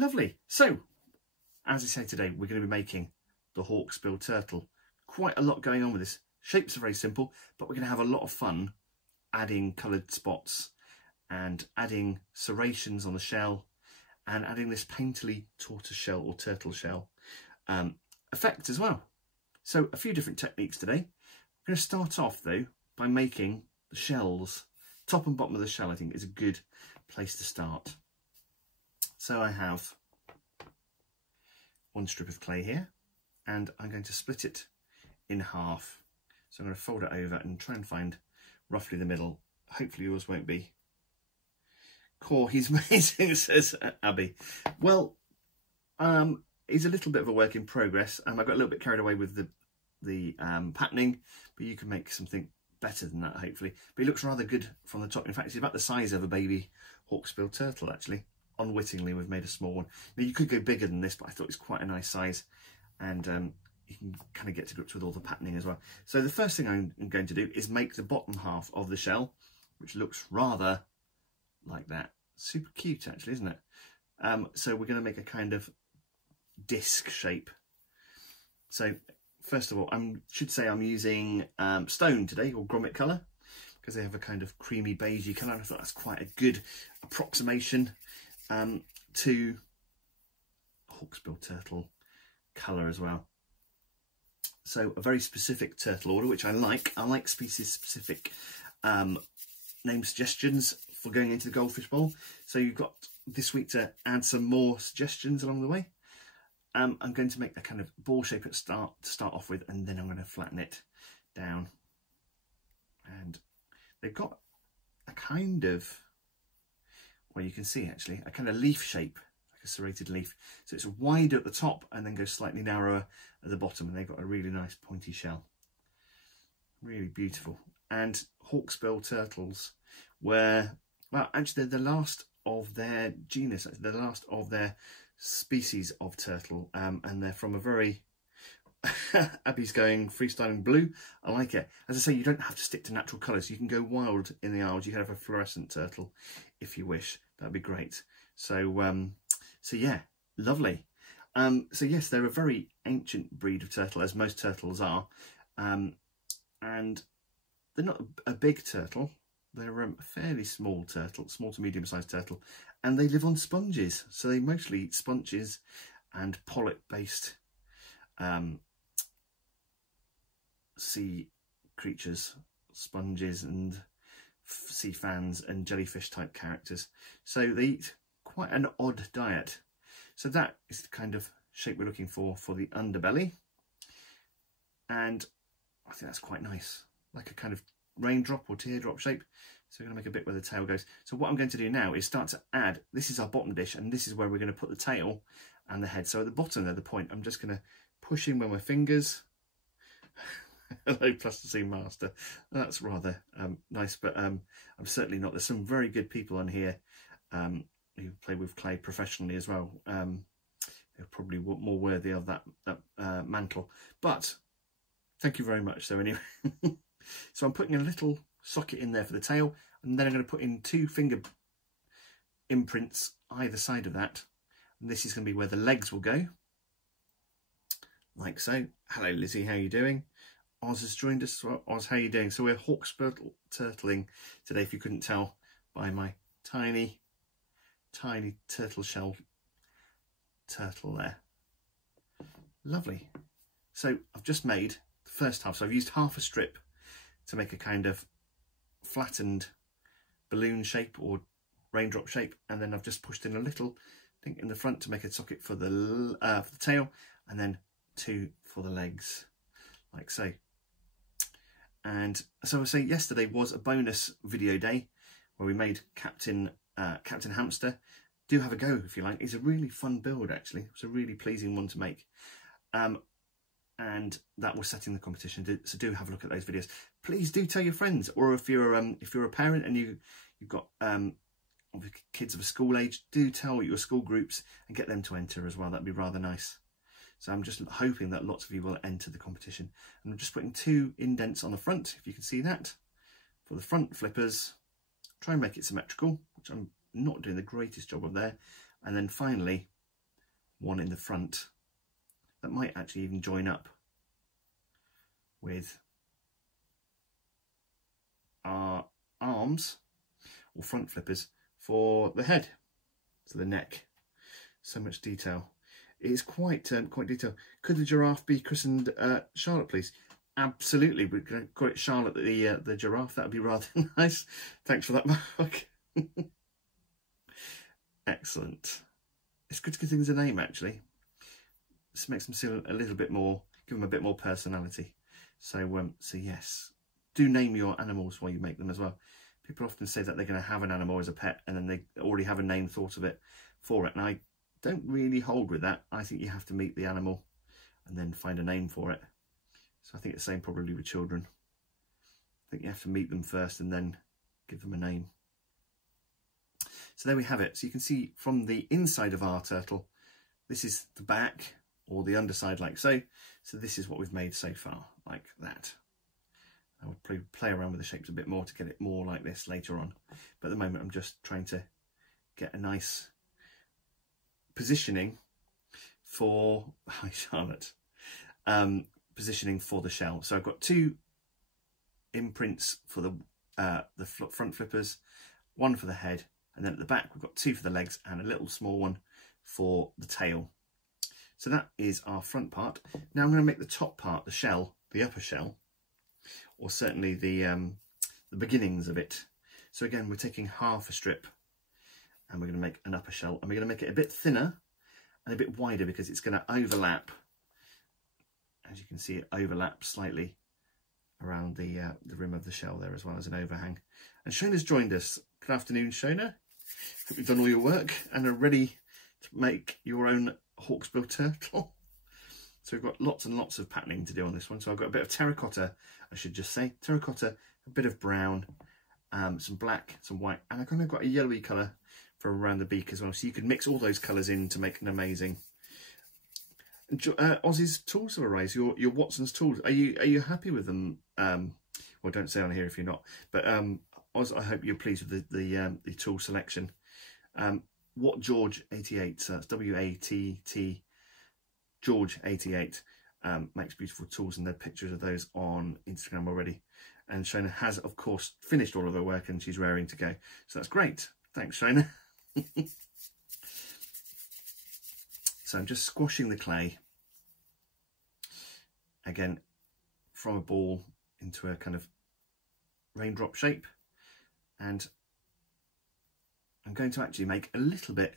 Lovely. So, as I say today, we're going to be making the Hawksbill Turtle. Quite a lot going on with this. Shapes are very simple, but we're going to have a lot of fun adding coloured spots and adding serrations on the shell and adding this painterly tortoise shell or turtle shell effect as well. So a few different techniques today. We're going to start off though by making the shells. Top and bottom of the shell I think is a good place to start. So I have one strip of clay here and I'm going to split it in half. So I'm going to fold it over and try and find roughly the middle. Hopefully yours won't be. Core, he's amazing, says Abby. Well, it's a little bit of a work in progress. I got a little bit carried away with the patterning, but you can make something better than that, hopefully. But it looks rather good from the top. In fact, it's about the size of a baby Hawksbill turtle, actually. Unwittingly, we've made a small one. Now, you could go bigger than this, but I thought it was quite a nice size. And you can kind of get to grips with all the patterning as well. So the first thing I'm going to do is make the bottom half of the shell, which looks rather like that. Super cute, actually, isn't it? So we're going to make a kind of disc shape. So first of all, I should say I'm using stone today, or grommet colour, because they have a kind of creamy beigey colour. I thought that's quite a good approximation to Hawksbill Turtle colour as well. So a very specific turtle order, which I like. I like species specific name suggestions for going into the goldfish bowl. So you've got this week to add some more suggestions along the way. I'm going to make a kind of ball shape to start off with, and then I'm going to flatten it down. And they've got a kind of, well, you can see actually a kind of leaf shape, like a serrated leaf. So it's wider at the top and then goes slightly narrower at the bottom, and they've got a really nice pointy shell. Really beautiful. And Hawksbill turtles were, well, actually they're the last of their genus, they're the last of their species of turtle, and they're from a very Abby's going freestyling blue. I like it. As I say, you don't have to stick to natural colours. You can go wild in the aisles. You can have a fluorescent turtle if you wish. That'd be great. So so yeah, lovely. So yes, they're a very ancient breed of turtle, as most turtles are, and they're not a big turtle. They're a fairly small turtle, small to medium-sized turtle, and they live on sponges. So they mostly eat sponges and polyp-based sea creatures, sponges and sea fans and jellyfish-type characters. So they eat quite an odd diet. So that is the kind of shape we're looking for the underbelly. And I think that's quite nice, like a kind of raindrop or teardrop shape. So we're going to make a bit where the tail goes. So what I'm going to do now is start to add, this is our bottom dish, and this is where we're going to put the tail and the head. So at the bottom there, the point, I'm just going to push in with my fingers. Hello, Plasticine Master. That's rather nice, but I'm certainly not. There's some very good people on here who play with clay professionally as well. They're probably more worthy of that mantle. But thank you very much. So anyway, so I'm putting a little socket in there for the tail, and then I'm going to put in 2 finger imprints either side of that, and this is going to be where the legs will go, like so. Hello Lizzie, how are you doing? Oz has joined us as well. Oz, how are you doing? So we're Hawksbill turtling today, if you couldn't tell by my tiny turtle shell turtle there. Lovely. So I've just made the first half, so I've used half a strip to make a kind of flattened balloon shape or raindrop shape, and then I've just pushed in a little thing in the front to make a socket for the tail, and then 2 for the legs, like so. And so I say yesterday was a bonus video day where we made Captain Hamster. Do have a go if you like. It's a really fun build actually. It's a really pleasing one to make. And that was setting the competition, so do have a look at those videos. Please do tell your friends, or if you're a parent and you've got kids of a school age, do tell your school groups and get them to enter as well. That'd be rather nice. So I'm just hoping that lots of you will enter the competition. And I'm just putting 2 indents on the front, if you can see that, for the front flippers. Try and make it symmetrical, which I'm not doing the greatest job of there. And then finally, one in the front that might actually even join up with our arms or front flippers for the head, so the neck. So much detail. It is quite detailed. Could the giraffe be christened Charlotte, please? Absolutely. We're going to call it Charlotte the giraffe. That would be rather nice. Thanks for that, Mark. Excellent. It's good to give things a name, actually. This makes them seem a little bit more, give them a bit more personality. So, so yes, do name your animals while you make them as well. People often say that they're going to have an animal as a pet and then they already have a name thought of it for it. And I don't really hold with that. I think you have to meet the animal and then find a name for it. So I think it's the same probably with children. I think you have to meet them first and then give them a name. So there we have it. So you can see from the inside of our turtle, this is the back or the underside like so. So this is what we've made so far, like that. I will probably play around with the shapes a bit more to get it more like this later on. But at the moment, I'm just trying to get a nice positioning for, hi Charlotte, positioning for the shell. So I've got two imprints for the front flippers, one for the head, and then at the back we've got two for the legs and a little small one for the tail. So that is our front part. Now I'm going to make the top part, the shell, the upper shell, or certainly the beginnings of it. So again, we're taking half a strip and we're going to make an upper shell, and we're going to make it a bit thinner and a bit wider because it's going to overlap. As you can see, it overlaps slightly around the rim of the shell there, as well as an overhang. And Shona's joined us. Good afternoon, Shona. Hope you've done all your work and are ready to make your own Hawksbill Turtle. So we've got lots and lots of patterning to do on this one. So I've got a bit of terracotta, I should just say. Terracotta, a bit of brown, some black, some white, and I've kind of got a yellowy colour for around the beak as well. So you could mix all those colours in to make an amazing... Ozzy's tools have arrived, your Watson's tools. Are you happy with them? Well, don't say on here if you're not. But Oz, I hope you're pleased with the tool selection. What George 88, so that's WATT George 88, makes beautiful tools, and there are pictures of those on Instagram already. And Shona has, of course, finished all of her work and she's raring to go. So that's great. Thanks, Shona. So I'm just squashing the clay, again, from a ball into a kind of raindrop shape. And I'm going to actually make a little bit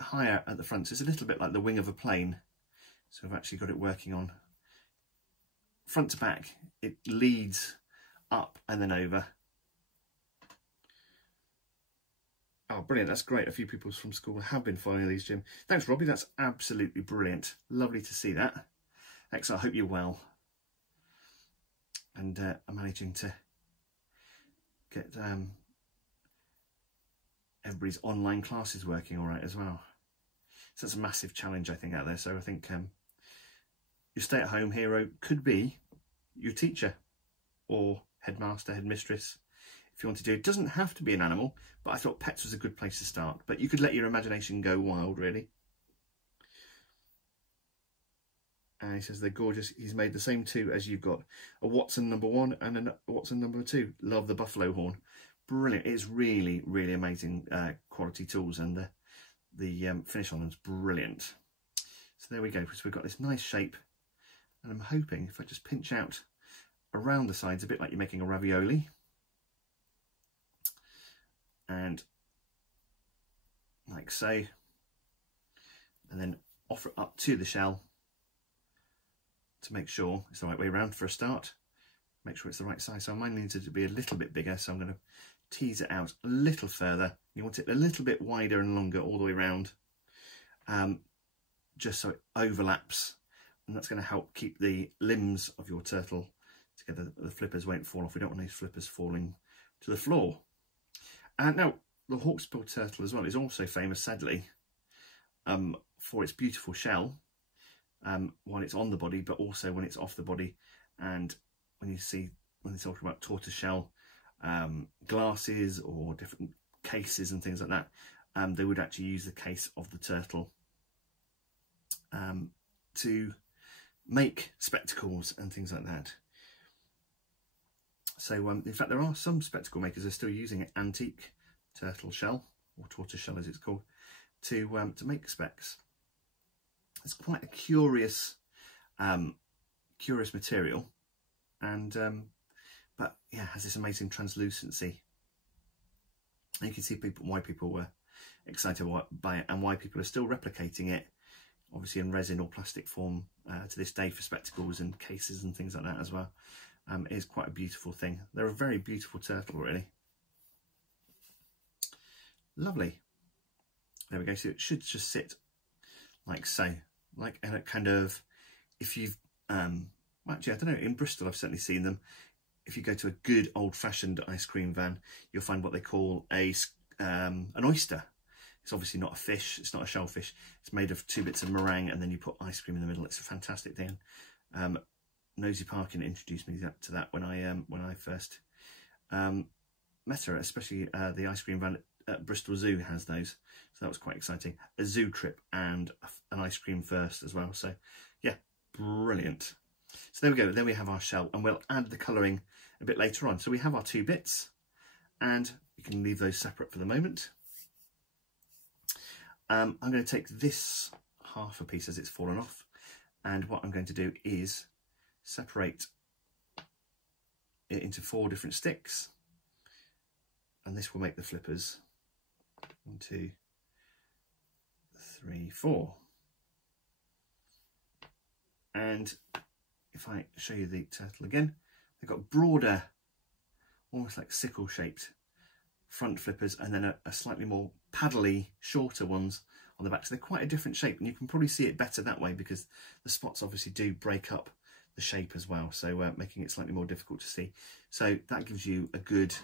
higher at the front. So it's a little bit like the wing of a plane. So I've actually got it working on front to back. It leads up and then over. Oh, brilliant. That's great. A few people from school have been following these, Jim. Thanks, Robbie. That's absolutely brilliant. Lovely to see that. Thanks. I hope you're well. And I'm managing to get everybody's online classes working all right as well. So that's a massive challenge, I think, out there. So I think your stay-at-home hero could be your teacher or headmaster, headmistress. If you want to do it, doesn't have to be an animal, but I thought pets was a good place to start. But you could let your imagination go wild, really. And he says they're gorgeous. He's made the same two as you've got. A Watson #1 and a Watson #2. Love the buffalo horn. Brilliant. It's really, really amazing quality tools, and the finish on them's brilliant. So there we go. So we've got this nice shape, and I'm hoping if I just pinch out around the sides, a bit like you're making a ravioli, and like so, and then offer it up to the shell to make sure it's the right way around for a start. Make sure it's the right size. So mine needs it to be a little bit bigger, so I'm going to tease it out a little further. You want it a little bit wider and longer all the way around, just so it overlaps, and that's going to help keep the limbs of your turtle together. The flippers won't fall off. We don't want these flippers falling to the floor. And now the Hawksbill Turtle as well is also famous, sadly, for its beautiful shell while it's on the body, but also when it's off the body. And when they talk about tortoiseshell glasses or different cases and things like that, they would actually use the case of the turtle to make spectacles and things like that. So in fact, there are some spectacle makers that are still using an antique turtle shell, or tortoise shell as it's called, to make specs. It's quite a curious material, and but yeah, has this amazing translucency. And you can see why people were excited by it, and why people are still replicating it, obviously in resin or plastic form to this day for spectacles and cases and things like that as well. It is quite a beautiful thing. They're a very beautiful turtle, really. Lovely. There we go. So it should just sit like so, like in a kind of, if you've actually, I don't know, in Bristol I've certainly seen them. If you go to a good old-fashioned ice cream van, you'll find what they call an oyster. It's obviously not a fish, it's not a shellfish. It's made of 2 bits of meringue, and then you put ice cream in the middle. It's a fantastic thing. Nosy Parkyn introduced me to that when I first met her, especially the ice cream van at Bristol Zoo has those. So that was quite exciting. A zoo trip and an ice cream first as well. So yeah, brilliant. So there we go. There we have our shell, and we'll add the colouring a bit later on. So we have our 2 bits, and we can leave those separate for the moment. I'm going to take this half a piece as it's fallen off, and what I'm going to do is separate it into 4 different sticks, and this will make the flippers. 1, 2, 3, 4. And if I show you the turtle again, they've got broader, almost like sickle shaped front flippers, and then a slightly more paddly, shorter ones on the back. So they're quite a different shape, and you can probably see it better that way because the spots obviously do break up the shape as well, so making it slightly more difficult to see. So that gives you a good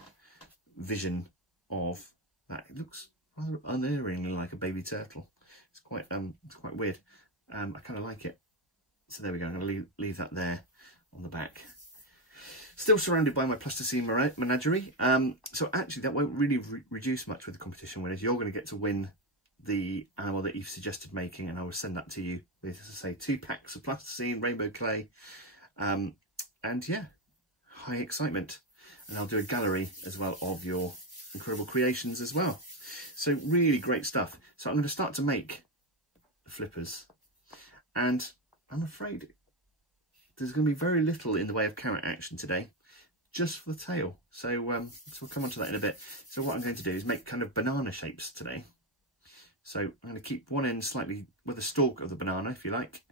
vision of that. It looks rather unerringly like a baby turtle. It's quite weird. I kind of like it. So there we go. I'm going to leave that there on the back. Still surrounded by my plasticine menagerie. So actually that won't really reduce much with the competition winners. You're going to get to win the animal that you've suggested making, and I will send that to you with, as I say, 2 packs of plasticine, rainbow clay, and yeah, high excitement. And I'll do a gallery as well of your incredible creations as well. So really great stuff. So I'm going to start to make the flippers, and I'm afraid there's going to be very little in the way of carrot action today, just for the tail. So we'll come on to that in a bit. So what I'm going to do is make kind of banana shapes today. So I'm going to keep one end slightly with the stalk of the banana, if you like.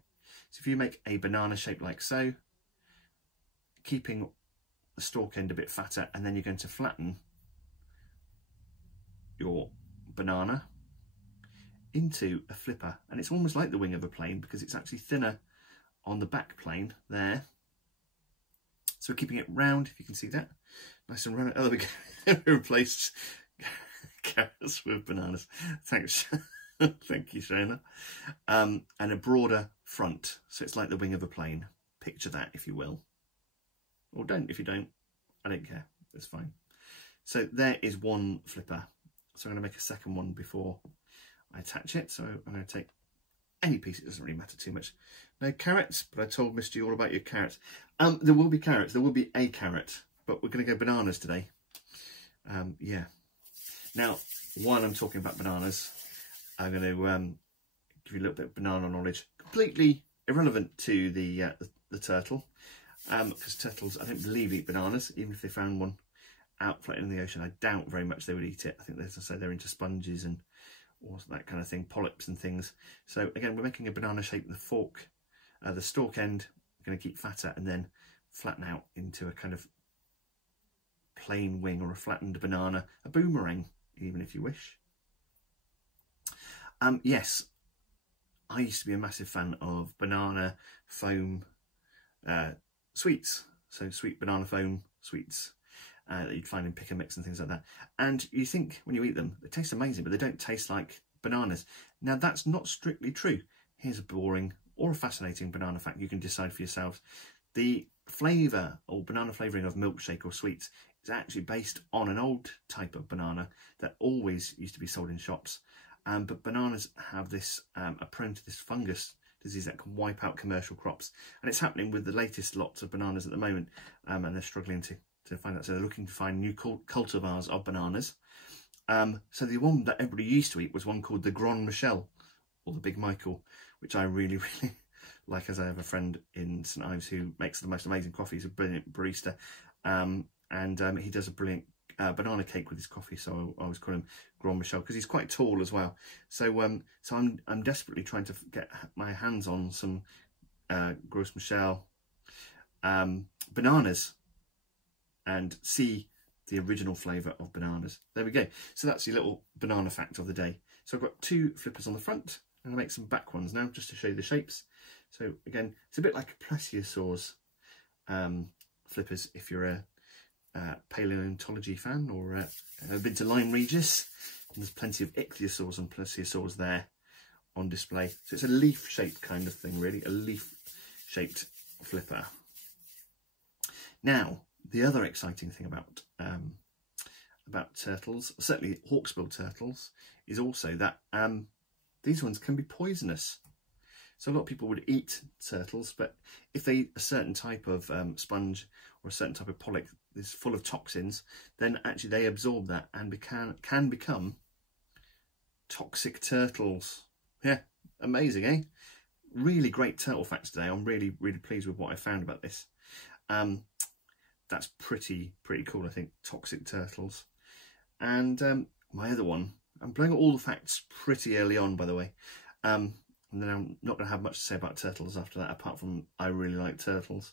So if you make a banana shape like so, keeping the stalk end a bit fatter, and then you're going to flatten your banana into a flipper, and it's almost like the wing of a plane because it's actually thinner on the back plane there. So we're keeping it round, if you can see that, nice and round. Oh, there we go. We replaced carrots with bananas. Thanks. Thank you, Shona. And a broader front, so it's like the wing of a plane. Picture that, if you will, or don't if you don't. I don't care. It's fine. So there is one flipper. So I'm going to make a second one before I attach it. So I'm going to take any piece, it doesn't really matter too much. No carrots, but I told Misty all about your carrots. There will be carrots, there will be a carrot, but we're going to go bananas today. Yeah. Now, while I'm talking about bananas, I'm going to give you a little bit of banana knowledge, completely irrelevant to the turtle, because turtles, I don't believe, eat bananas, even if they found one out floating in the ocean. I doubt very much they would eat it. I think, as I say, they're into sponges and or that kind of thing, polyps and things. So again, we're making a banana shape with the fork, the stalk end, we're going to keep fatter and then flatten out into a kind of plain wing or a flattened banana, a boomerang, even if you wish. Yes, I used to be a massive fan of banana foam sweets, so sweet banana foam sweets that you'd find in pick and mix and things like that. And you think when you eat them, they taste amazing, but they don't taste like bananas. Now that's not strictly true. Here's a boring or a fascinating banana fact you can decide for yourselves. The flavour or banana flavouring of milkshake or sweets is actually based on an old type of banana that always used to be sold in shops. But bananas have this, are prone to this fungus disease that can wipe out commercial crops. And it's happening with the latest lots of bananas at the moment, and they're struggling to find that. So they're looking to find new cultivars of bananas. So the one that everybody used to eat was one called the Grand Michel, or the Big Michael, which I really, really like, as I have a friend in St Ives who makes the most amazing coffee. He's a brilliant barista, and he does a brilliant banana cake with his coffee, so I always call him Grand Michel because he's quite tall as well. So so I'm desperately trying to get my hands on some Gros Michel bananas and see the original flavour of bananas. There we go. So that's your little banana fact of the day. So I've got 2 flippers on the front. I'm going to make some back ones now just to show you the shapes. So again, it's a bit like a plesiosaur's flippers if you're a paleontology fan, or been to Lyme Regis. And there's plenty of ichthyosaurs and plesiosaurs there on display. So it's a leaf-shaped kind of thing, really, a leaf-shaped flipper. Now, the other exciting thing about turtles, certainly hawksbill turtles, is also that these ones can be poisonous. So a lot of people would eat turtles, but if they eat a certain type of sponge or a certain type of polyp is full of toxins, then actually they absorb that and can become toxic turtles. Yeah, amazing, eh? Really great turtle facts today. I'm really, really pleased with what I found about this. That's pretty cool, I think, toxic turtles. And my other one, I'm blowing out all the facts pretty early on, by the way. And then I'm not going to have much to say about turtles after that, apart from I really like turtles.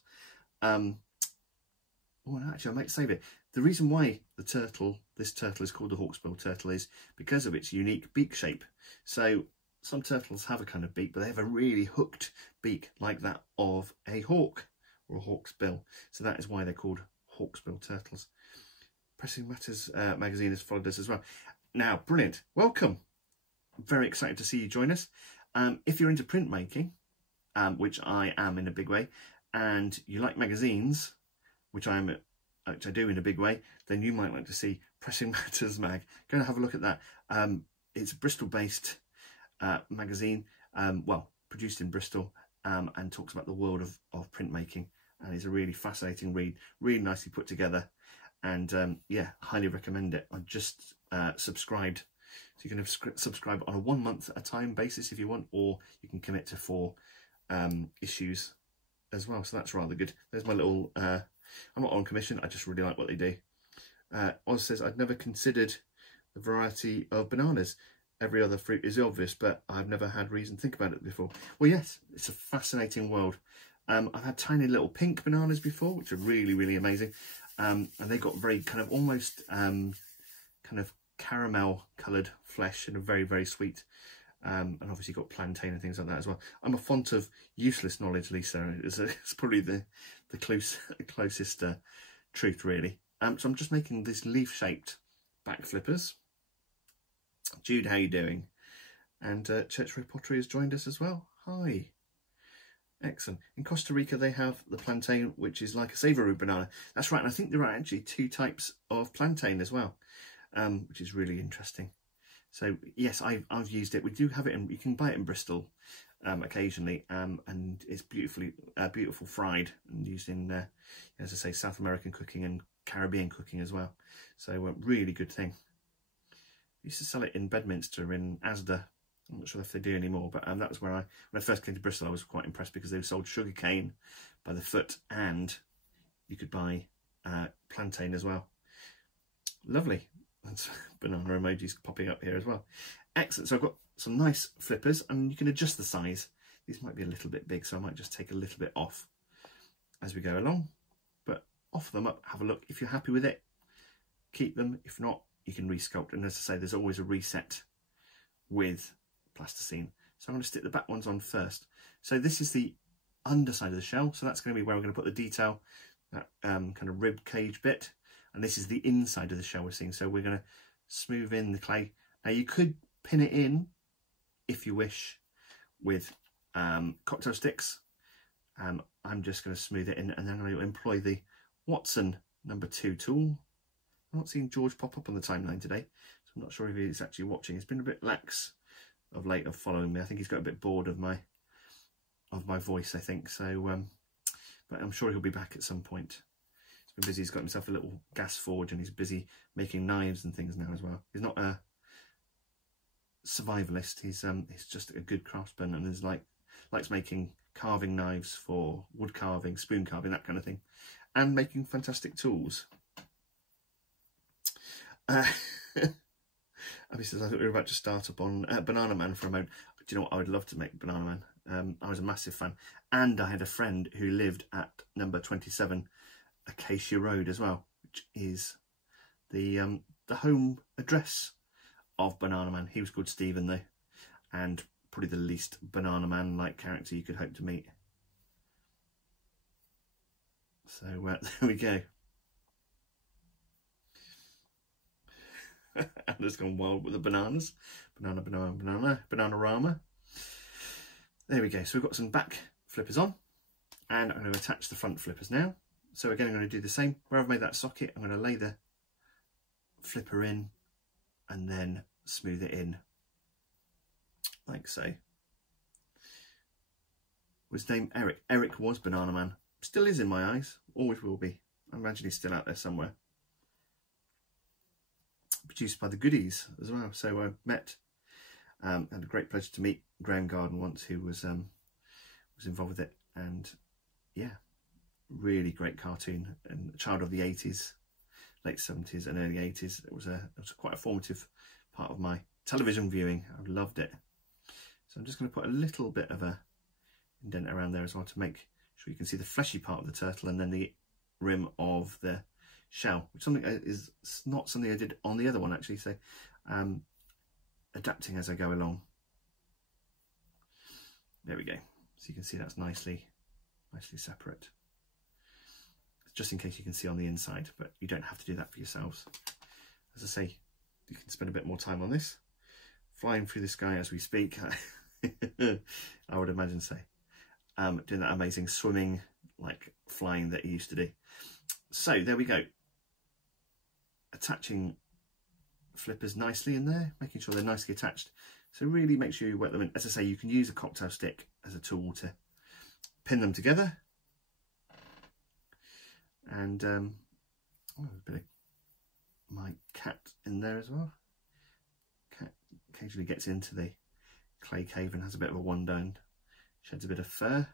Well, actually, I might save it. The reason why this turtle is called the hawksbill turtle is because of its unique beak shape. So some turtles have a kind of beak, but they have a really hooked beak like that of a hawk or a hawk's bill. So that is why they're called hawksbill turtles. Pressing Matters magazine has followed us as well. Now, brilliant. Welcome. Very excited to see you join us. If you're into printmaking, which I am in a big way, and you like magazines, which I do in a big way, then you might like to see Pressing Matters mag. Go and have a look at that. It's a Bristol-based magazine, well, produced in Bristol, and talks about the world of printmaking. And it's a really fascinating read, really nicely put together. And yeah, highly recommend it. I just subscribed. So you can subscribe on a 1 month at a time basis if you want, or you can commit to 4 issues as well. So that's rather good. There's my little, I'm not on commission, I just really like what they do. Oz says, I'd never considered the variety of bananas. Every other fruit is obvious, but I've never had reason to think about it before. Well, yes, it's a fascinating world. I've had tiny little pink bananas before, which are really, really amazing. And they got very kind of almost kind of caramel coloured flesh and a very, very sweet. And obviously got plantain and things like that as well. I'm a font of useless knowledge, Lisa. It's probably the closest truth, really. So I'm just making this leaf-shaped back flippers. Jude, how you doing? And Churchway Pottery has joined us as well. Hi. Excellent. In Costa Rica, they have the plantain, which is like a savoury banana. That's right. And I think there are actually 2 types of plantain as well, which is really interesting. So yes, I've used it. We do have it, and you can buy it in Bristol occasionally, and it's beautiful fried and used in, as I say, South American cooking and Caribbean cooking as well. So a really good thing. I used to sell it in Bedminster in Asda. I'm not sure if they do anymore, but that was where when I first came to Bristol, I was quite impressed because they sold sugar cane by the foot, and you could buy plantain as well. Lovely. That's banana emojis popping up here as well. Excellent. So I've got some nice flippers, and you can adjust the size. These might be a little bit big, so I might just take a little bit off as we go along. But offer them up, have a look. If you're happy with it, keep them. If not, you can resculpt. And as I say, there's always a reset with plasticine. So I'm going to stick the back ones on first. So this is the underside of the shell. So that's going to be where we're going to put the detail, that kind of rib cage bit. And this is the inside of the shell we're seeing. So we're going to smooth in the clay. Now you could pin it in, if you wish, with cocktail sticks. I'm just going to smooth it in, and then I'm going to employ the Watson #2 tool. I'm not seeing George pop up on the timeline today, so I'm not sure if he's actually watching. He's been a bit lax of late of following me. I think he's got a bit bored of my of my voice, I think. So, but I'm sure he'll be back at some point. He's been busy. He's got himself a little gas forge, and he's busy making knives and things now as well. He's not a survivalist. He's just a good craftsman, and is likes making carving knives for wood carving, spoon carving, that kind of thing, and making fantastic tools. Abby says, I thought we were about to start up on Banana Man for a moment. Do you know what? I would love to make Banana Man. I was a massive fan, and I had a friend who lived at number 27 Acacia Road as well, which is the home address of Banana Man. He was called Stephen though, and probably the least Banana Man like character you could hope to meet. So there we go. Anna's gone wild with the bananas. Banana-rama. There we go. So we've got some back flippers on, and I'm going to attach the front flippers now. So again, I'm going to do the same. Where I've made that socket, I'm going to lay the flipper in and then smooth it in, like so. His name Eric. Eric was Banana Man. Still is in my eyes. Always will be. I imagine he's still out there somewhere. Produced by the Goodies as well. So I met, had a great pleasure to meet Graham Garden once, who was involved with it, and yeah, really great cartoon, and a child of the 80s, late 70s and early 80s. It was quite a formative part of my television viewing. I loved it. So I'm just going to put a little bit of a indent around there as well to make sure you can see the fleshy part of the turtle, and then the rim of the shell, which is not something I did on the other one actually. So adapting as I go along. There we go. So you can see that's nicely separate. Just in case you can see on the inside, but you don't have to do that for yourselves. As I say, you can spend a bit more time on this. Flying through the sky as we speak. I would imagine so. Doing that amazing swimming, like flying that he used to do. So there we go. Attaching flippers nicely in there, making sure they're nicely attached. So really make sure you wet them in. As I say, you can use a cocktail stick as a tool to pin them together. And oh, a bit of my cat in there as well. Cat occasionally gets into the clay cave and has a bit of a wander and sheds a bit of fur.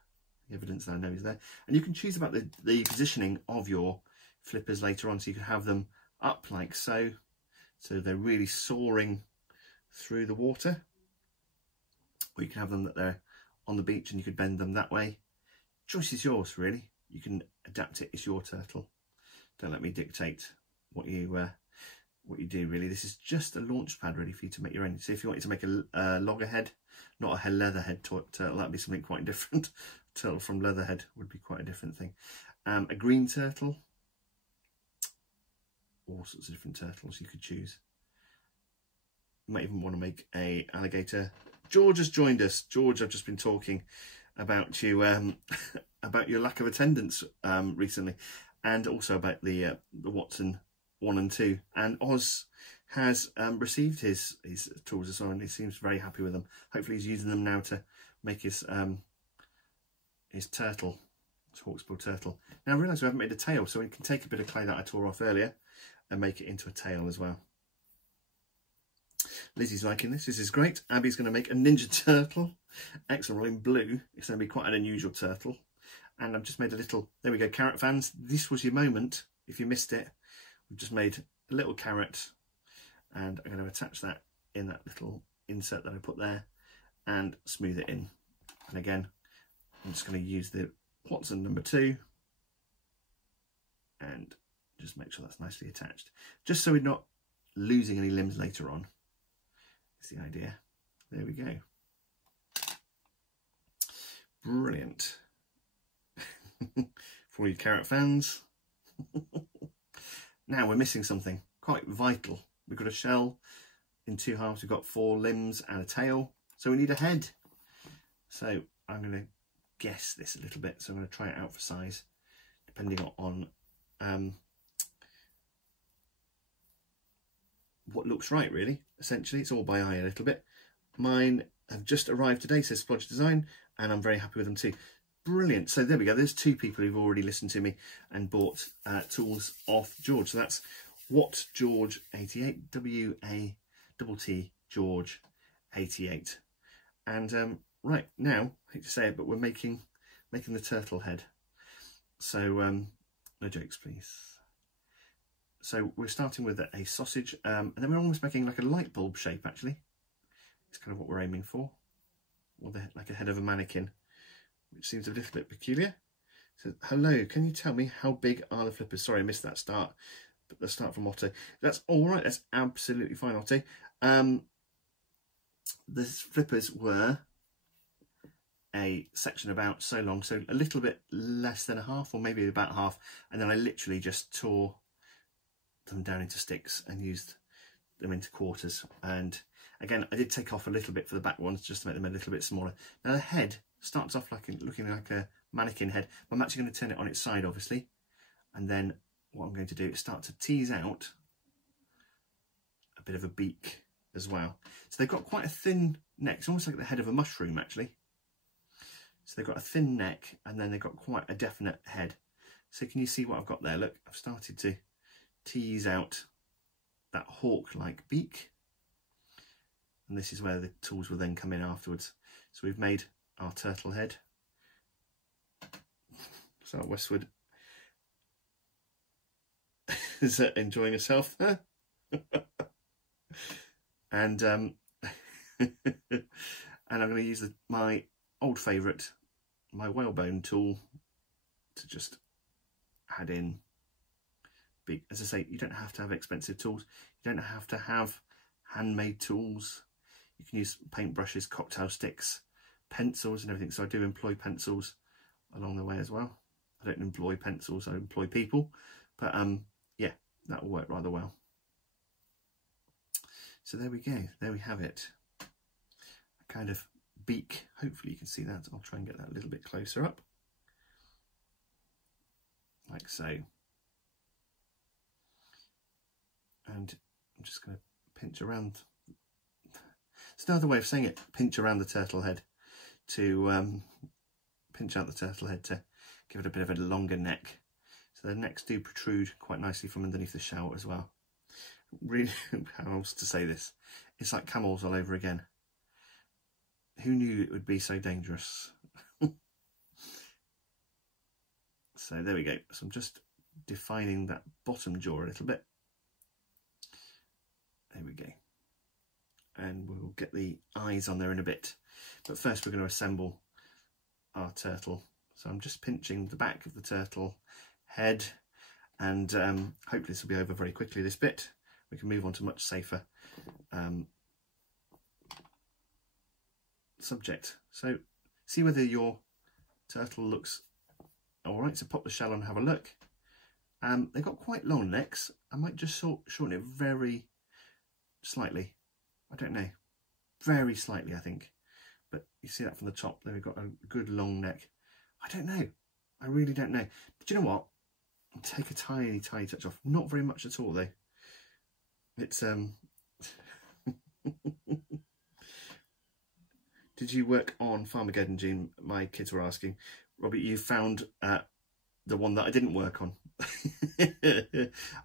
The evidence that I know is there. And you can choose about the positioning of your flippers later on, so you can have them up like so, so they're really soaring through the water, or you can have them that they're on the beach and you could bend them that way. Choice is yours, really. You can adapt it. It's your turtle. Don't let me dictate what you do, really. This is just a launch pad ready for you to make your own. So if you wanted to make a loggerhead, not a leatherhead turtle, that'd be something quite different. Turtle from leatherhead would be quite a different thing. A green turtle, all sorts of different turtles you could choose. You might even want to make a alligator. George has joined us. George, I've just been talking about you, about your lack of attendance recently, and also about the Watson 1 and 2. And Oz has received his tools as well, and he seems very happy with them. Hopefully he's using them now to make his turtle, his Hawksbill Turtle. Now I realise we haven't made a tail, so we can take a bit of clay that I tore off earlier and make it into a tail as well. Lizzie's liking this. This is great. Abby's going to make a Ninja Turtle. Excellent. In blue. It's going to be quite an unusual turtle. And I've just made a little, there we go, carrot fans. This was your moment. If you missed it, we've just made a little carrot, and I'm going to attach that in that little insert that I put there and smooth it in. And again, I'm just going to use the Watson number 2 and just make sure that's nicely attached, just so we're not losing any limbs later on. Is the idea. There we go. Brilliant. For all you carrot fans. Now we're missing something quite vital. We've got a shell in 2 halves. We've got 4 limbs and a tail. So we need a head. So I'm going to guess this a little bit. So I'm going to try it out for size, depending on what looks right, really. Essentially, it's all by eye a little bit. Mine have just arrived today, says Splodge Design, and I'm very happy with them too. Brilliant. So there we go. There's 2 people who've already listened to me and bought tools off George. So that's What George 88, WATT George 88. And right now, I hate to say it, but we're making the turtle head. So no jokes, please. So we're starting with a sausage, and then we're almost making like a light bulb shape. Actually, it's kind of what we're aiming for, or like a head of a mannequin, which seems a little bit peculiar. So, hello, can you tell me how big are the flippers? Sorry, I missed that start, but the start from Otto. That's all right. That's absolutely fine, Otto. The flippers were a section about so long, so a little bit less than a half, or maybe about half, and then I literally just tore them down into sticks and used them into quarters. And again, I did take off a little bit for the back ones just to make them a little bit smaller. Now the head starts off looking like a mannequin head. I'm actually going to turn it on its side, obviously, and then what I'm going to do is start to tease out a bit of a beak as well. So they've got quite a thin neck. It's almost like the head of a mushroom, actually. So they've got a thin neck, and then they've got quite a definite head. So can you see what I've got there? Look, I've started to tease out that hawk-like beak, and this is where the tools will then come in afterwards. So we've made our turtle head. So Westwood is enjoying herself there. And and I'm going to use my old favourite, my whalebone tool, to just add in. As I say, you don't have to have expensive tools. You don't have to have handmade tools. You can use paintbrushes, cocktail sticks, pencils and everything. So I do employ pencils along the way as well. I don't employ pencils, I employ people. But yeah, that will work rather well. So there we go. There we have it. A kind of beak. Hopefully you can see that. I'll try and get that a little bit closer up. Like so. And I'm just going to pinch around. It's another way of saying it. Pinch around the turtle head to pinch out the turtle head to give it a bit of a longer neck. So the necks do protrude quite nicely from underneath the shell as well. Really, how else to say this? It's like camels all over again. Who knew it would be so dangerous? So there we go. So I'm just defining that bottom jaw a little bit. There we go. And we'll get the eyes on there in a bit. But first we're going to assemble our turtle. So I'm just pinching the back of the turtle head, and hopefully this will be over very quickly, this bit. We can move on to much safer subject. So see whether your turtle looks all right. So pop the shell on and have a look. They've got quite long necks. I might just shorten it very slightly. I don't know. Very slightly, I think. But you see that from the top. There we've got a good long neck. I don't know. I really don't know. But you know what? I'll take a tiny, tiny touch off. Not very much at all, though. It's Did you work on Farmageddon, Jim? My kids were asking. Robbie, you found the one that I didn't work on.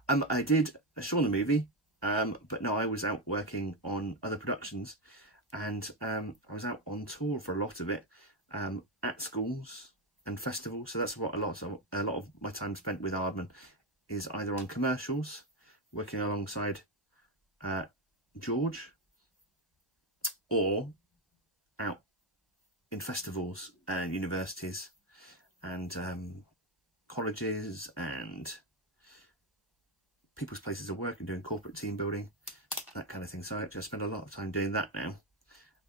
I did Shaun the movie, but no, I was out working on other productions, and I was out on tour for a lot of it, at schools and festivals. So that's what a lot of my time spent with Aardman is either on commercials, working alongside George, or out in festivals and universities and colleges and people's places of work and doing corporate team building, that kind of thing. So I spend a lot of time doing that now,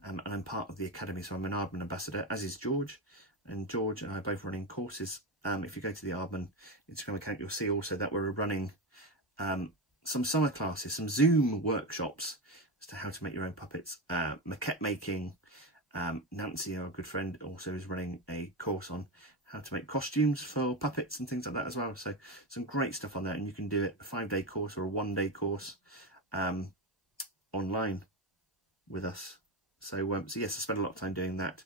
and I'm part of the academy, so I'm an Aardman ambassador, as is George, and George and I are both running courses. If you go to the Aardman Instagram account, you'll see also that we're running some summer classes, some Zoom workshops as to how to make your own puppets, maquette making. Nancy, our good friend, also is running a course on how to make costumes for puppets and things like that as well. So some great stuff on there, and you can do it a 5-day course or a 1-day course online with us. So yes, I spend a lot of time doing that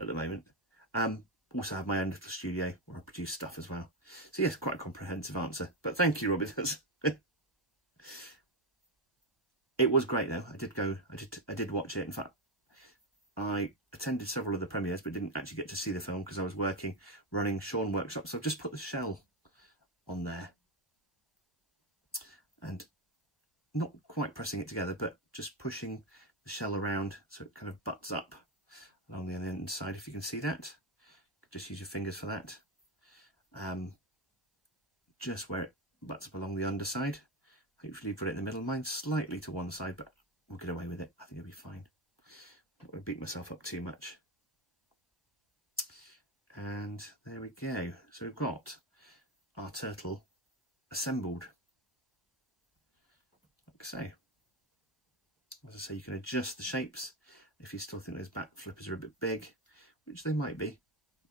at the moment. Also have my own little studio where I produce stuff as well. So yes, quite a comprehensive answer, but thank you, Robbie. It was great though. I did watch it. In fact, I attended several of the premieres, but didn't actually get to see the film because I was running Sean workshops. So I've just put the shell on there and not quite pressing it together, but just pushing the shell around so it kind of butts up along the inside, if you can see that. Just use your fingers for that. Just where it butts up along the underside. Hopefully put it in the middle. Mine's slightly to one side, but we'll get away with it. I think it'll be fine. I don't want to beat myself up too much. And there we go. So we've got our turtle assembled. Like so. As I say, you can adjust the shapes if you still think those back flippers are a bit big, which they might be.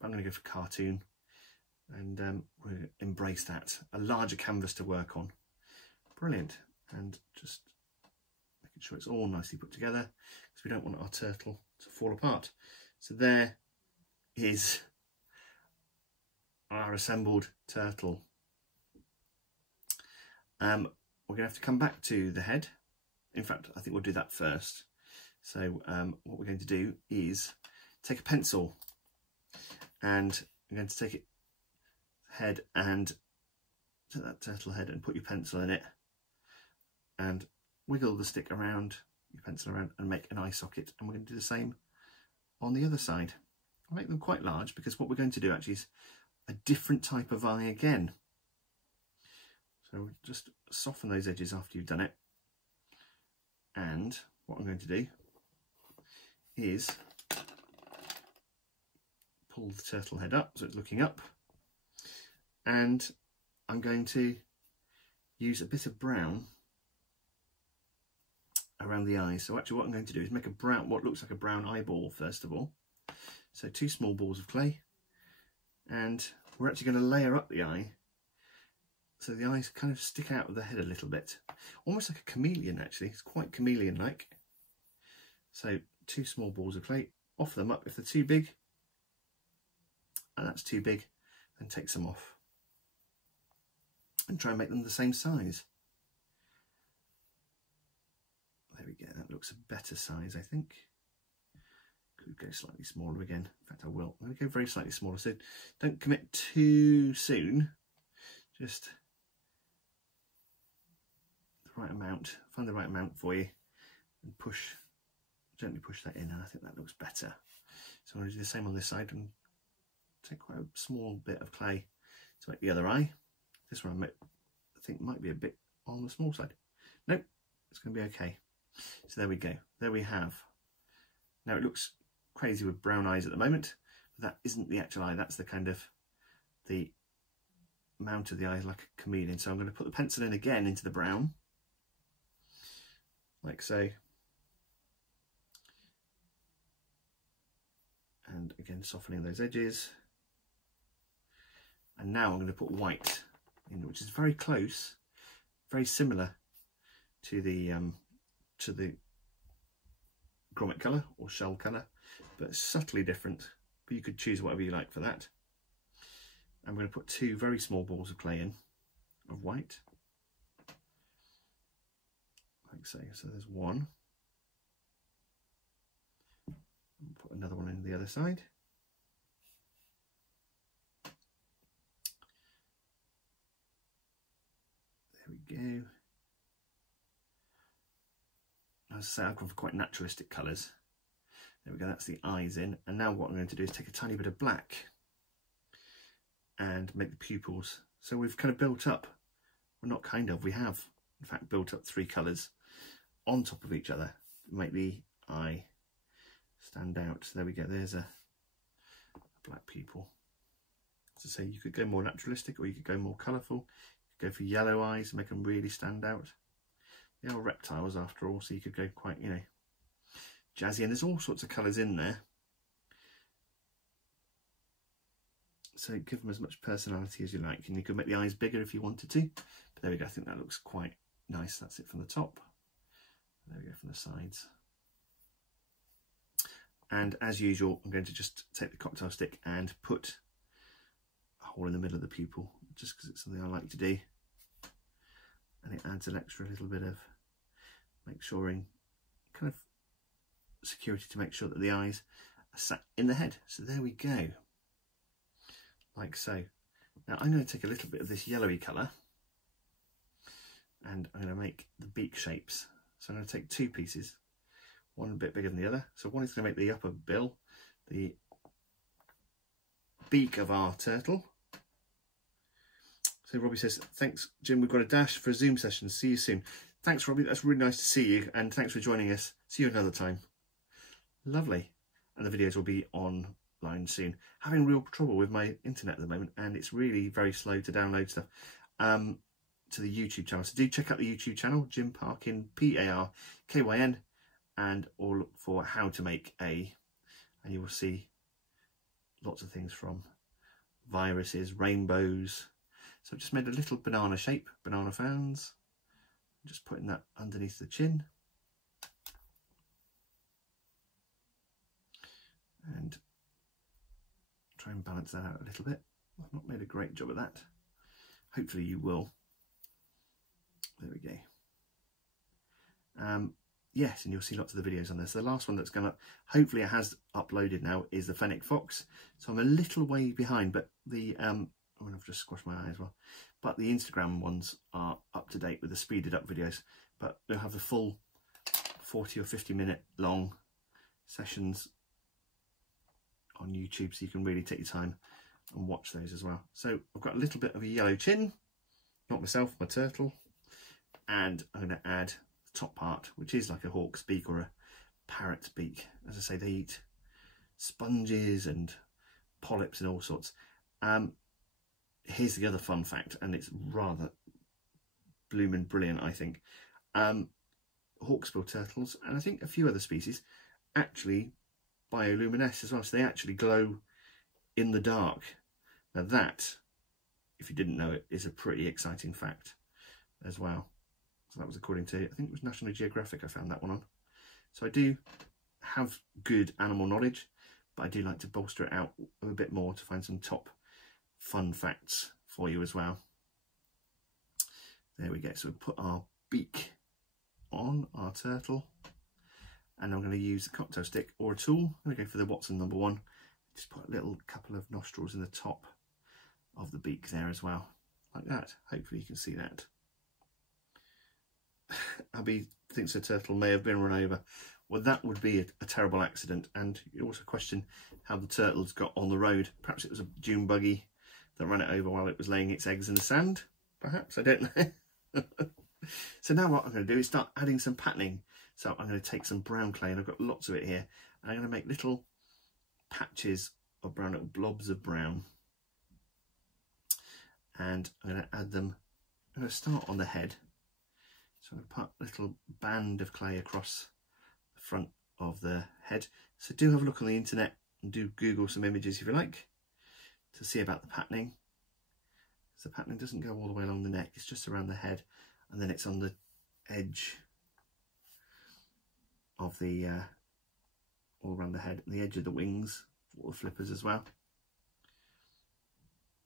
I'm going to go for cartoon, and we'll embrace that. A larger canvas to work on. Brilliant. And just making sure it's all nicely put together, because we don't want our turtle to fall apart. So there is our assembled turtle. We're going to have to come back to the head. In fact, I think we'll do that first. So what we're going to do is take a pencil, and I'm going to take it head and take that turtle head and put your pencil in it and wiggle the stick around, your pencil around, and make an eye socket. And we're going to do the same on the other side. I'll make them quite large because what we're going to do actually is a different type of eye again. So just soften those edges after you've done it. And what I'm going to do is pull the turtle head up so it's looking up, and I'm going to use a bit of brown around the eyes. So actually what I'm going to do is make a brown, what looks like a brown eyeball first of all. So 2 small balls of clay, and we're actually going to layer up the eye so the eyes kind of stick out of the head a little bit, almost like a chameleon actually. It's quite chameleon like. So 2 small balls of clay, offer them up. If they're too big, and that's too big, then take some off and try and make them the same size. There we go, that looks a better size, I think. Could go slightly smaller again. In fact, I will. I'm going to go very slightly smaller, so don't commit too soon. Just the right amount, find the right amount for you, and push, gently push that in, and I think that looks better. So I'm going to do the same on this side and take quite a small bit of clay to make the other eye. This one I think might be a bit on the small side. Nope, it's going to be okay. So there we go. There we have. Now it looks crazy with brown eyes at the moment, but that isn't the actual eye. That's the kind of the mount of the eye, like a chameleon. So I'm going to put the pencil in again into the brown, like so. And again, softening those edges. And now I'm going to put white in, which is very close, very similar to the grommet colour or shell colour, but subtly different. But you could choose whatever you like for that. I'm going to put 2 very small balls of clay in, of white, like so. So there's one. I'll put another one in the other side. There we go. As I say, I've gone for quite naturalistic colours. There we go, that's the eyes in. And now what I'm going to do is take a tiny bit of black and make the pupils. So we've kind of built up, well not kind of, we have in fact built up 3 colours on top of each other to make the eye stand out. So there we go, there's a black pupil. As I say, you could go more naturalistic or you could go more colourful. You could go for yellow eyes and make them really stand out. They are reptiles after all, so you could go quite, you know, jazzy, and there's all sorts of colours in there. So give them as much personality as you like, and you could make the eyes bigger if you wanted to. But there we go, I think that looks quite nice. That's it from the top. There we go from the sides. And as usual, I'm going to just take the cocktail stick and put a hole in the middle of the pupil, just because it's something I like to do. And it adds an extra little bit of make sure in kind of security to make sure that the eyes are sat in the head. So there we go, like so. Now I'm going to take a little bit of this yellowy colour and I'm going to make the beak shapes. So I'm going to take two pieces, one a bit bigger than the other. So one is going to make the upper bill, the beak of our turtle. So Robbie says, thanks Jim, we've got a dash for a Zoom session, see you soon. Thanks Robbie, that's really nice to see you, and thanks for joining us. See you another time. Lovely. And the videos will be online soon. Having real trouble with my internet at the moment, and it's really very slow to download stuff to the YouTube channel. So do check out the YouTube channel, Jim Parkyn, Parkyn, and or look for how to make a, and you will see lots of things from viruses, rainbows. So I've just made a little banana shape, banana fans. Just putting that underneath the chin. And try and balance that out a little bit. I've not made a great job of that. Hopefully you will. There we go. Yes, and you'll see lots of the videos on this. The last one that's going to, hopefully it has uploaded now, is the Fennec Fox. So I'm a little way behind, but the, I've just squashed my eye as well. But the Instagram ones are up to date with the speeded up videos. But they'll have the full 40 or 50 minute long sessions on YouTube, so you can really take your time and watch those as well. So I've got a little bit of a yellow chin, not myself, my turtle. And I'm going to add the top part, which is like a hawk's beak or a parrot's beak. As I say, they eat sponges and polyps and all sorts. Here's the other fun fact, and it's rather blooming brilliant, I think. Hawksbill turtles, and I think a few other species, actually bioluminescent as well, so they actually glow in the dark. Now that, if you didn't know it, is a pretty exciting fact as well. So that was according to, I think it was National Geographic I found that one on. So I do have good animal knowledge, but I do like to bolster it out a bit more to find some top fun facts for you as well. There we go. So we put our beak on our turtle, and I'm going to use a cocktail stick or a tool. I'm going to go for the Watson number 1. Just put a little couple of nostrils in the top of the beak there as well, like that. Hopefully you can see that. Abby thinks the turtle may have been run over. Well, that would be a terrible accident, and you also question how the turtles got on the road. Perhaps it was a dune buggy that ran it over while it was laying its eggs in the sand, perhaps, I don't know. So now what I'm going to do is start adding some patterning. So I'm going to take some brown clay, and I've got lots of it here, and I'm going to make little patches of brown, little blobs of brown, and I'm going to add them. I'm going to start on the head. So I'm going to put a little band of clay across the front of the head. So do have a look on the internet and do Google some images if you like to see about the patterning. So the patterning doesn't go all the way along the neck, it's just around the head, and then it's on the edge of the all around the head and the edge of the wings, all the flippers as well.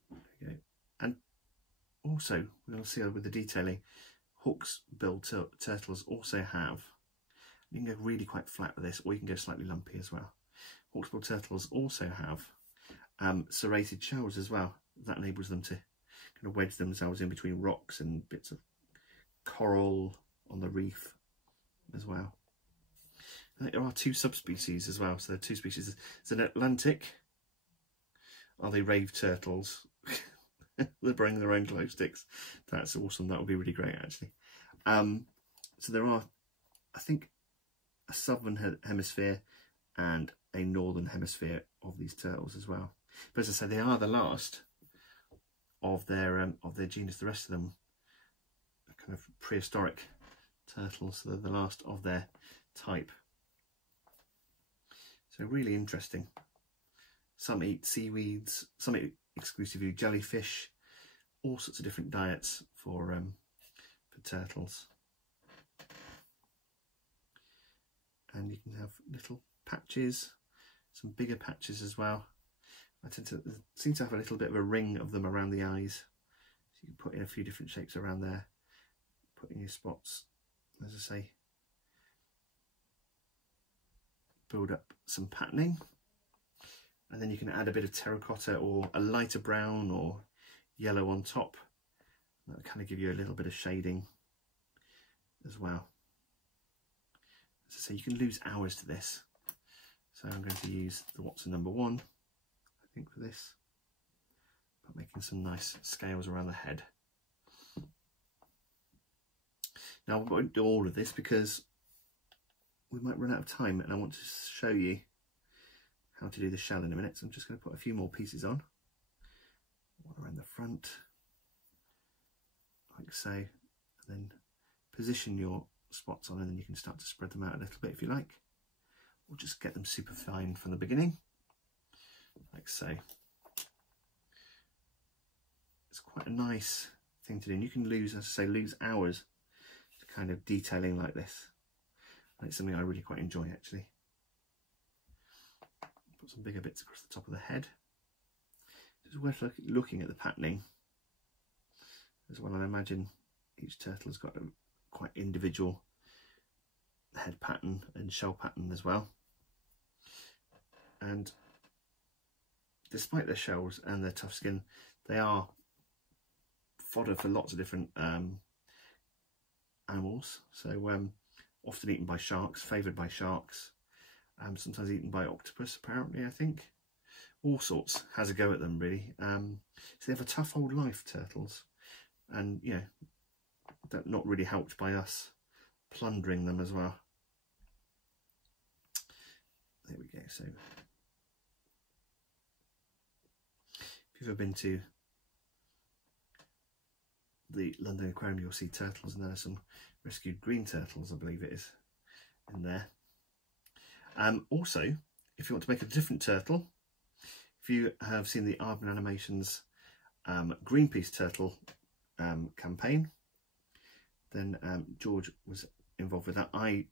There we go. And also we're going to see with the detailing, Hawksbill turtles also have, you can go really quite flat with this, or you can go slightly lumpy as well. Hawksbill turtles also have serrated shells as well. That enables them to kind of wedge themselves in between rocks and bits of coral on the reef as well. I think there are 2 subspecies as well. So there are 2 species. There's an Atlantic, are they rave turtles? They're bringing their own glow sticks. That's awesome. That would be really great, actually. So there are, I think, a southern hemisphere and a northern hemisphere of these turtles as well. But as I say, they are the last of their genus. The rest of them are kind of prehistoric turtles. So they're the last of their type. So really interesting. Some eat seaweeds, some eat exclusively jellyfish, all sorts of different diets for turtles. And you can have little patches. some bigger patches as well. I seem to have a little bit of a ring of them around the eyes. So you can put in a few different shapes around there. Put in your spots, as I say. Build up some patterning. And then you can add a bit of terracotta or a lighter brown or yellow on top. That'll kind of give you a little bit of shading as well. As I say, you can lose hours to this. So I'm going to use the Watson number 1, I think, for this. But making some nice scales around the head. Now I won't do all of this because we might run out of time, and I want to show you how to do the shell in a minute. So I'm just going to put a few more pieces on. One around the front, like so, and then position your spots on, and then you can start to spread them out a little bit if you like, or just get them super fine from the beginning, like so. It's quite a nice thing to do, and you can lose, as I say, lose hours to kind of detailing like this. And it's something I really quite enjoy, actually. Put some bigger bits across the top of the head. It's worth looking at the patterning as well. I imagine each turtle has got a quite individual head pattern and shell pattern as well. And despite their shells and their tough skin, they are fodder for lots of different animals. So often eaten by sharks, favoured by sharks, sometimes eaten by octopus, apparently, I think. All sorts has a go at them, really. So they have a tough old life, turtles, and you know, that not really helped by us plundering them as well. There we go. So if you've ever been to the London Aquarium, you'll see turtles, and there are some rescued green turtles, I believe it is, in there. Also, if you want to make a different turtle, if you have seen the Aardman Animations Greenpeace turtle campaign, then George was involved with that. I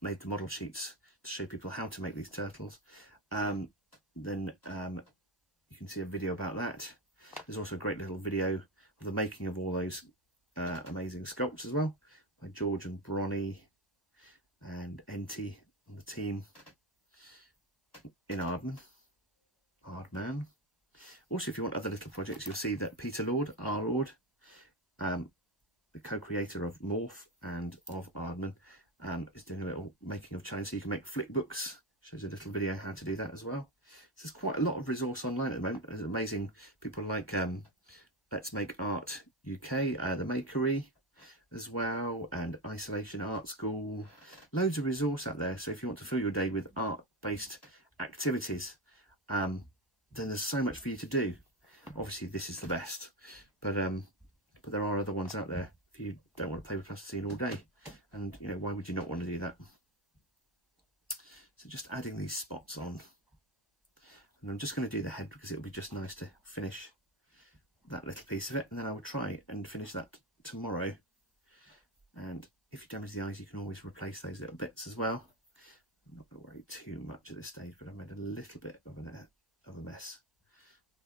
made the model sheets to show people how to make these turtles. Then you can see a video about that. There's also a great little video of the making of all those amazing sculpts as well, by George and Bronnie and Enty on the team in Aardman. Also, if you want other little projects, you'll see that Peter Lord, R. Lord, the co-creator of Morph and of Aardman, is doing a little making of challenge, so you can make flick books. Shows a little video how to do that as well. So there's quite a lot of resource online at the moment. There's amazing people like Let's Make Art UK, the Makery as well, and Isolation Art School. Loads of resource out there. So if you want to fill your day with art-based activities, then there's so much for you to do. Obviously this is the best, but there are other ones out there if you don't want to play with plasticine all day, and you know, why would you not want to do that? So just adding these spots on, and I'm just going to do the head because it'll be just nice to finish that little piece of it, and then I will try and finish that tomorrow. And if you damage the eyes, you can always replace those little bits as well. I'm not going to worry too much at this stage, but I've made a little bit of a mess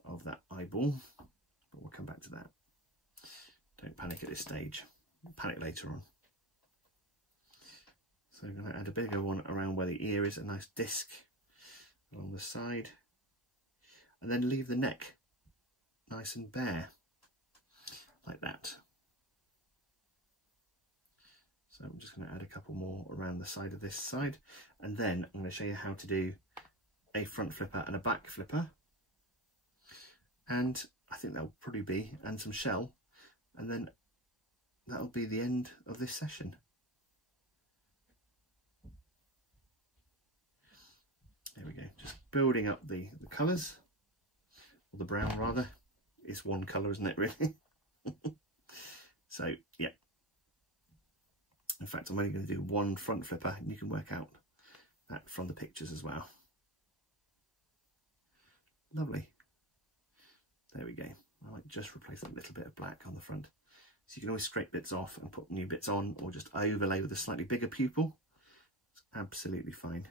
of that eyeball, but we'll come back to that. Don't panic at this stage, panic later on. So I'm going to add a bigger one around where the ear is, a nice disc along the side, and then leave the neck nice and bare, like that. So I'm just going to add a couple more around the side of this side, and then I'm going to show you how to do a front flipper and a back flipper, and I think that'll probably be, and some shell, and then that'll be the end of this session. There we go, just building up the colours, or the brown rather. It's one colour, isn't it, really? So yeah, in fact I'm only going to do one front flipper, and you can work out that from the pictures as well. Lovely. There we go. I might just replace a little bit of black on the front. So you can always scrape bits off and put new bits on, or just overlay with a slightly bigger pupil. It's absolutely fine.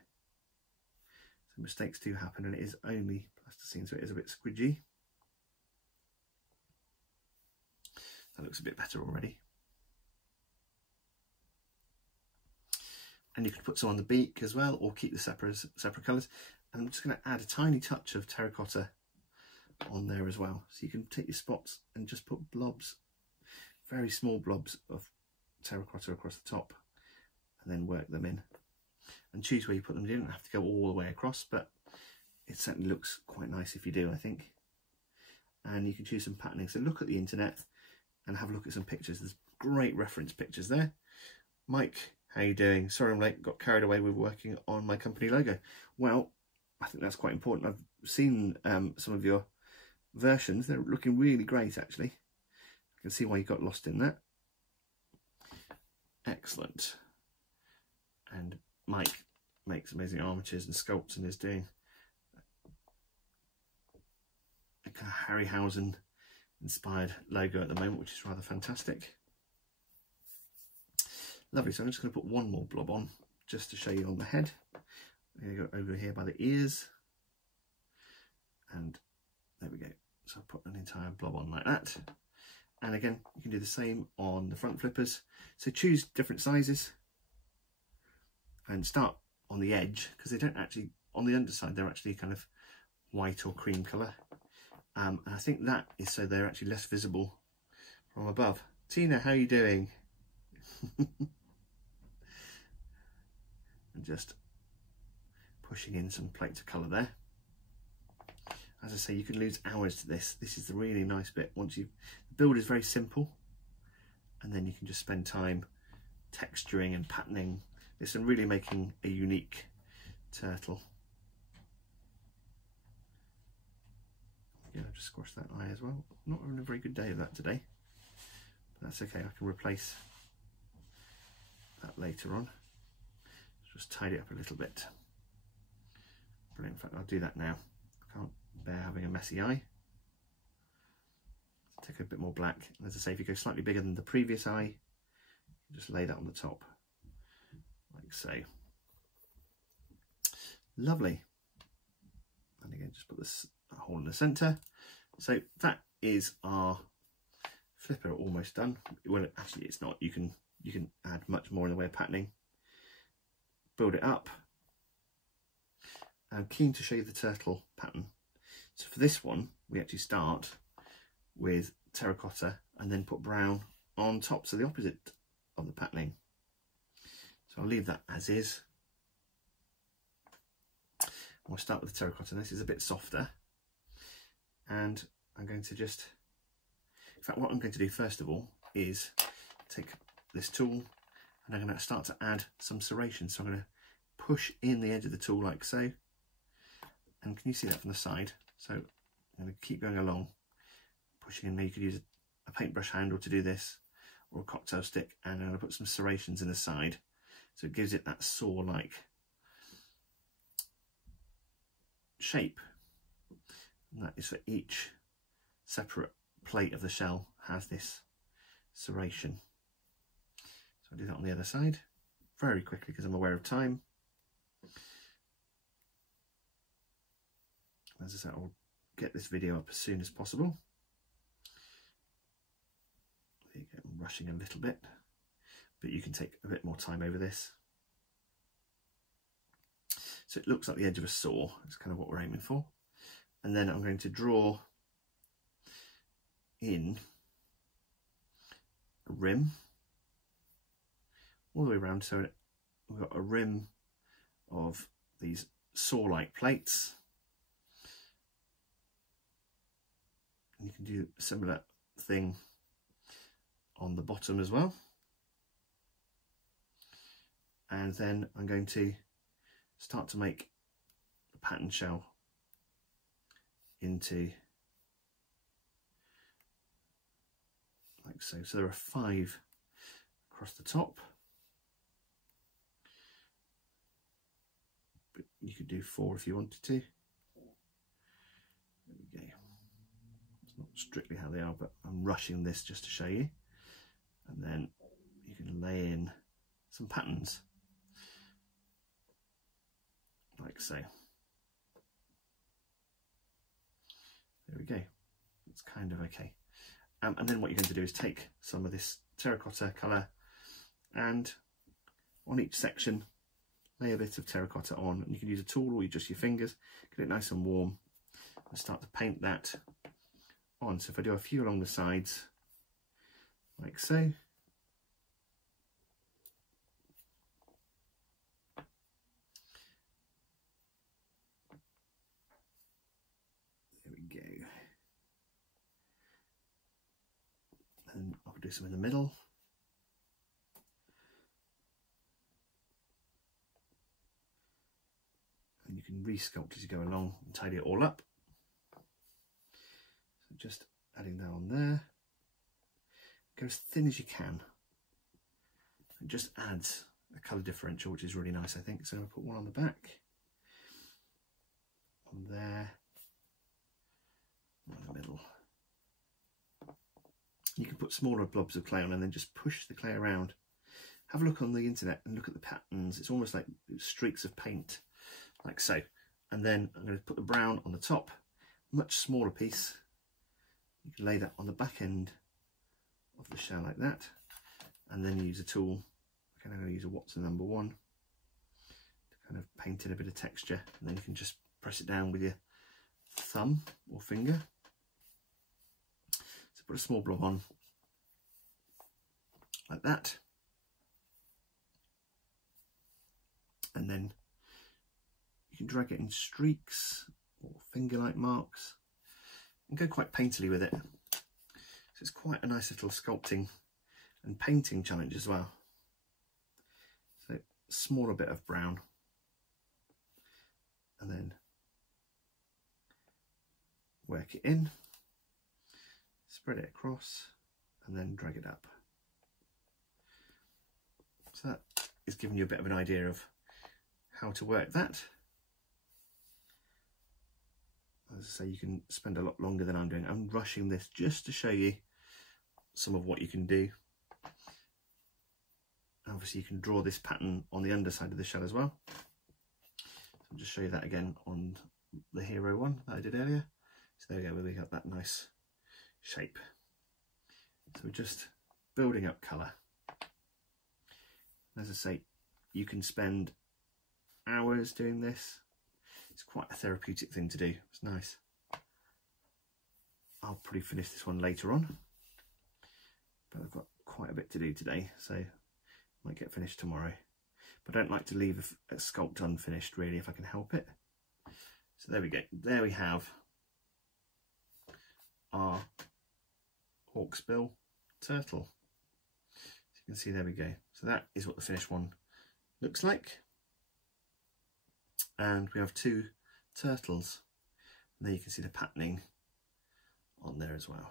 So mistakes do happen, and it is only plasticine, so it is a bit squidgy. That looks a bit better already. And you could put some on the beak as well, or keep the separate colours. And I'm just going to add a tiny touch of terracotta on there as well. So you can take your spots and just put blobs, very small blobs of terracotta across the top, and then work them in. And choose where you put them. You don't have to go all the way across, but it certainly looks quite nice if you do, I think. And you can choose some patterning. So look at the internet and have a look at some pictures. There's great reference pictures there. Mike, how you doing? Sorry I'm late, got carried away with working on my company logo. Well, I think that's quite important. I've seen some of your versions. They're looking really great, actually. I can see why you got lost in that. Excellent. And Mike makes amazing armatures and sculpts and is doing a kind of Harryhausen inspired logo at the moment, which is rather fantastic. Lovely. So I'm just going to put one more blob on just to show you on the head. I'm going to go over here by the ears, and there we go. So I'll put an entire blob on like that. And again, you can do the same on the front flippers. So choose different sizes and start on the edge, because they don't actually, on the underside, they're actually kind of white or cream colour. And I think that is so they're actually less visible from above. Tina, how are you doing? And just pushing in some plates of colour there. As I say, you can lose hours to this. This is the really nice bit. Once the build is very simple, and then you can just spend time texturing and patterning this and really making a unique turtle. Yeah, I've just squashed that eye as well. Not having a very good day of that today, but that's okay. I can replace that later on. Just tidy up a little bit. Brilliant. In fact, I'll do that now. I can't bear having a messy eye. Take a bit more black. And as I say, if you go slightly bigger than the previous eye, just lay that on the top, like so. Lovely. And again, just put this hole in the centre. So that is our flipper almost done. Well, actually, it's not. You can add much more in the way of patterning. Build it up. I'm keen to show you the turtle pattern. So for this one, we actually start with terracotta and then put brown on top, so the opposite of the patterning. So I'll leave that as is. We'll start with the terracotta. This is a bit softer, and I'm going to just, in fact, what I'm going to do first of all is take this tool, and I'm going to start to add some serrations. So I'm going to push in the edge of the tool like so. And can you see that from the side? So I'm going to keep going along, pushing in there. You could use a paintbrush handle to do this, or a cocktail stick, and I'm going to put some serrations in the side. So it gives it that saw-like shape. And that is for each separate plate of the shell has this serration. So I'll do that on the other side very quickly because I'm aware of time. As I said, I'll get this video up as soon as possible. There you go, I'm rushing a little bit, but you can take a bit more time over this. So it looks like the edge of a saw. That's kind of what we're aiming for. And then I'm going to draw in a rim all the way around. So we've got a rim of these saw-like plates. And you can do a similar thing on the bottom as well. And then I'm going to start to make the pattern shell into like so. So there are 5 across the top, but you could do 4 if you wanted to. There we go. It's not strictly how they are, but I'm rushing this just to show you. And then you can lay in some patterns like so. we go. It's kind of okay. And then what you're going to do is take some of this terracotta colour and on each section lay a bit of terracotta on, and you can use a tool or just your fingers, get it nice and warm, and start to paint that on. So if I do a few along the sides like so, there we go. And I'll do some in the middle. And you can re-sculpt as you go along and tidy it all up. So just adding that on there. Go as thin as you can. It just adds a colour differential, which is really nice, I think. So I'll put one on the back, on there, one in the middle. You can put smaller blobs of clay on and then just push the clay around. Have a look on the internet and look at the patterns. It's almost like streaks of paint, like so. And then I'm going to put the brown on the top, much smaller piece. You can lay that on the back end of the shell like that, and then use a tool. I'm going to use a Watson number 1 to kind of paint in a bit of texture, and then you can just press it down with your thumb or finger. So put a small blob on like that, and then you can drag it in streaks or finger-like marks and go quite painterly with it. So it's quite a nice little sculpting and painting challenge as well. So smaller bit of brown, and then work it in, spread it across, and then drag it up. So that is giving you a bit of an idea of how to work that. As I say, you can spend a lot longer than I'm doing. I'm rushing this just to show you some of what you can do. Obviously you can draw this pattern on the underside of the shell as well. So I'll just show you that again on the hero one that I did earlier. So there we go, where we got that nice shape. So we're just building up colour. As I say, you can spend hours doing this. It's quite a therapeutic thing to do. It's nice. I'll probably finish this one later on, but I've got quite a bit to do today, so I might get finished tomorrow. But I don't like to leave a sculpt unfinished, really, if I can help it. So there we go. There we have our Hawksbill Turtle. So you can see, there we go. So that is what the finished one looks like. And we have 2 turtles, and there you can see the patterning on there as well.